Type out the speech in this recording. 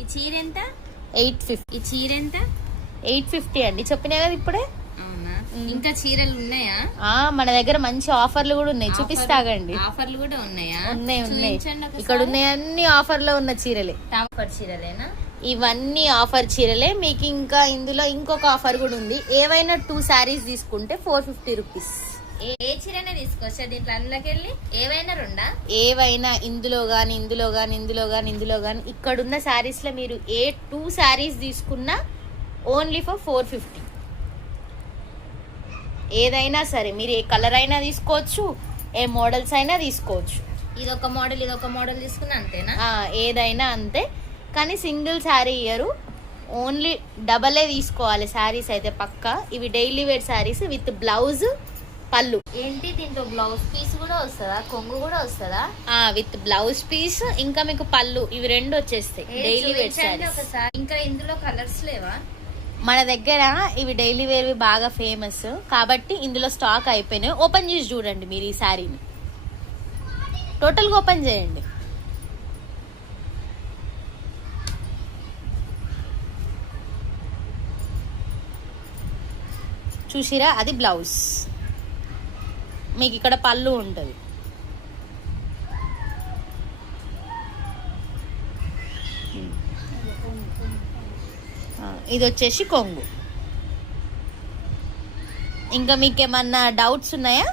ఈ చీర ఎంత? 850. ఈ చీర ఎంత? 850 అండి, చెప్పినా కదా ఇప్పుడే. అవునా, ఇంకా చీరలు ఉన్నాయా? మన దగ్గర మంచి ఆఫర్లు కూడా ఉన్నాయి, చూపిస్తాగండి. ఆఫర్లు కూడా ఉన్నాయా? ఉన్నాయి. ఇక్కడ ఉన్నాయి అన్ని ఆఫర్ లో ఉన్న చీరలే. ఆఫర్ చీరలేనా? ఇవన్నీ ఆఫర్ చీరలే. మీకు ఇంకా ఇందులో ఇంకొక ఆఫర్ కూడా ఉంది. ఏవైనా 2 శారీస్ తీసుకుంటే 450 రూపీస్. ఏ చీరనే తీసుకోవచ్చా దీంట్లో? అందులోకి వెళ్ళి ఏవైనా రెండా? ఏవైనా ఇందులో గాని ఇందులో గాని ఇందులో గాని ఇందులో గాని ఇక్కడున్న శారీస్ లో మీరు ఏ 2 శారీస్ తీసుకున్నా ఓన్లీ ఫర్ 450. ఏదైనా సరే మీరు ఏ కలర్ అయినా తీసుకోవచ్చు, ఏ మోడల్స్ అయినా తీసుకోవచ్చు. ఇదొక మోడల్ తీసుకున్నా అంతేనా? ఏదైనా అంతే. కానీ సింగిల్ శారీ ఇయ్యరు, ఓన్లీ డబలే తీసుకోవాలి శారీస్ అయితే పక్కా. ఇవి daily wear saris with blouse, పళ్ళు. ఏంటి దీంట్లో బ్లౌజ్ పీస్ కూడా వస్తుందా? కొంగు కూడా వస్తుందా? విత్ బ్లౌజ్ పీస్, ఇంకా మీకు పళ్ళు, ఇవి 2 వచ్చేస్తాయి డైలీ వేర్ శారీస్. ఇంకా ఇందులో కలర్స్ లేవా? మన దగ్గర ఇవి డైలీ వేర్వి బాగా ఫేమస్ కాబట్టి ఇందులో స్టాక్ అయిపోయినాయి. ఓపెన్ చేసి చూడండి మీరు ఈ శారీని, టోటల్గా ఓపెన్ చేయండి. చూసిరా, అది బ్లౌజ్. మీకు ఇక్కడ పళ్ళు ఉంటుంది. ఇది వచ్చేసి కొంగు. ఇంకా మీకు ఏమన్నా డౌట్స్ ఉన్నాయా?